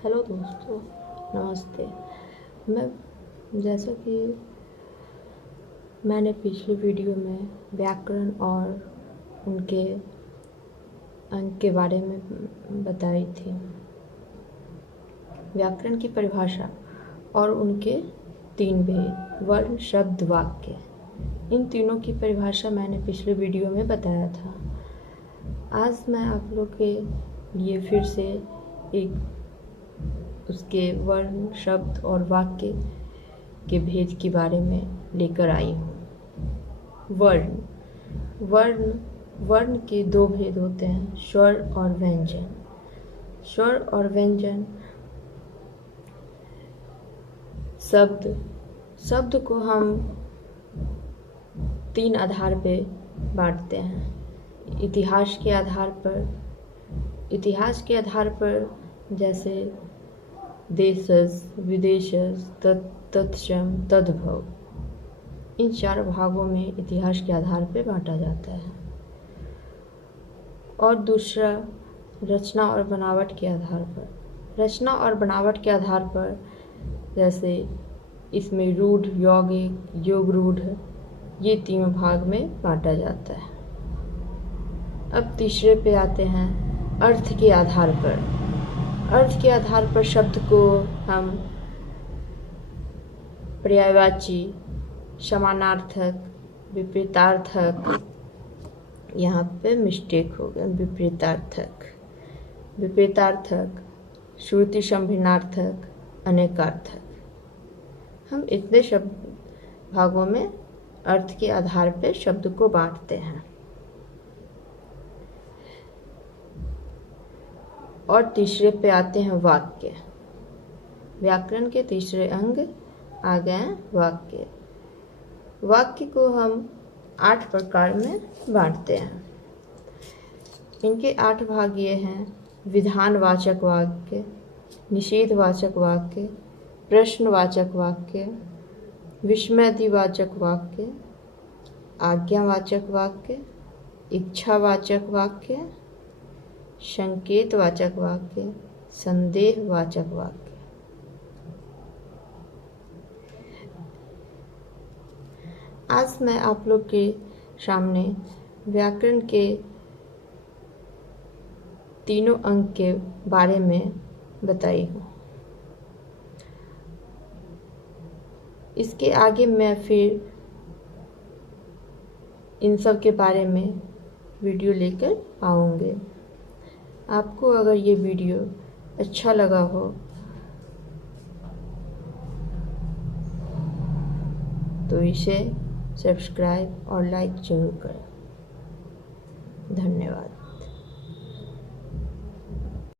Hello दोस्तों, नमस्ते। जैसा कि मैंने पिछली वीडियो में व्याकरण और उनके अंक के बारे में बताई थी, व्याकरण की परिभाषा और उनके 3 भेद वर्ण, शब्द, वाक्य। इन तीनों की परिभाषा मैंने पिछले वीडियो में बताया था। आज मैं आप लोग के लिए फिर से एक उसके वर्ण, शब्द और वाक्य के भेद के बारे में लेकर आई हूँ। वर्ण के 2 भेद होते हैं, स्वर और व्यंजन। स्वर और व्यंजन शब्द को हम 3 आधार पे बांटते हैं। इतिहास के आधार पर जैसे देशज, विदेशज, तत्सम, तद्भव। इन 4 भागों में इतिहास के आधार पर बांटा जाता है। और दूसरा रचना और बनावट के आधार पर। रचना और बनावट के आधार पर जैसे इसमें रूढ़, यौगिक, योग रूढ़, ये 3 भाग में बांटा जाता है। अब तीसरे पे आते हैं अर्थ के आधार पर। अर्थ के आधार पर शब्द को हम पर्यायवाची, समानार्थक, विपरीतार्थक, यहाँ पे मिस्टेक हो गया, विपरीतार्थक, श्रुति संभिन्नार्थक, अनेकार्थक। हम इतने शब्द भागों में अर्थ के आधार पर शब्द को बांटते हैं। और तीसरे पे आते हैं वाक्य। व्याकरण के तीसरे अंग आ गए हैं वाक्य। वाक्य को हम 8 प्रकार में बांटते हैं। इनके 8 भाग ये हैं: विधानवाचक वाक्य, निषेधवाचक वाक्य, प्रश्नवाचक वाक्य, विस्मयादिवाचक वाक्य, आज्ञावाचक वाक्य, इच्छावाचक वाक्य, संकेतवाचक वाक्य, संदेहवाचक वाक्य। आज मैं आप लोग के सामने व्याकरण के तीनों अंग के बारे में बताई हूँ। इसके आगे मैं फिर इन सब के बारे में वीडियो लेकर आऊँगे। आपको अगर ये वीडियो अच्छा लगा हो तो इसे सब्सक्राइब और लाइक जरूर करें।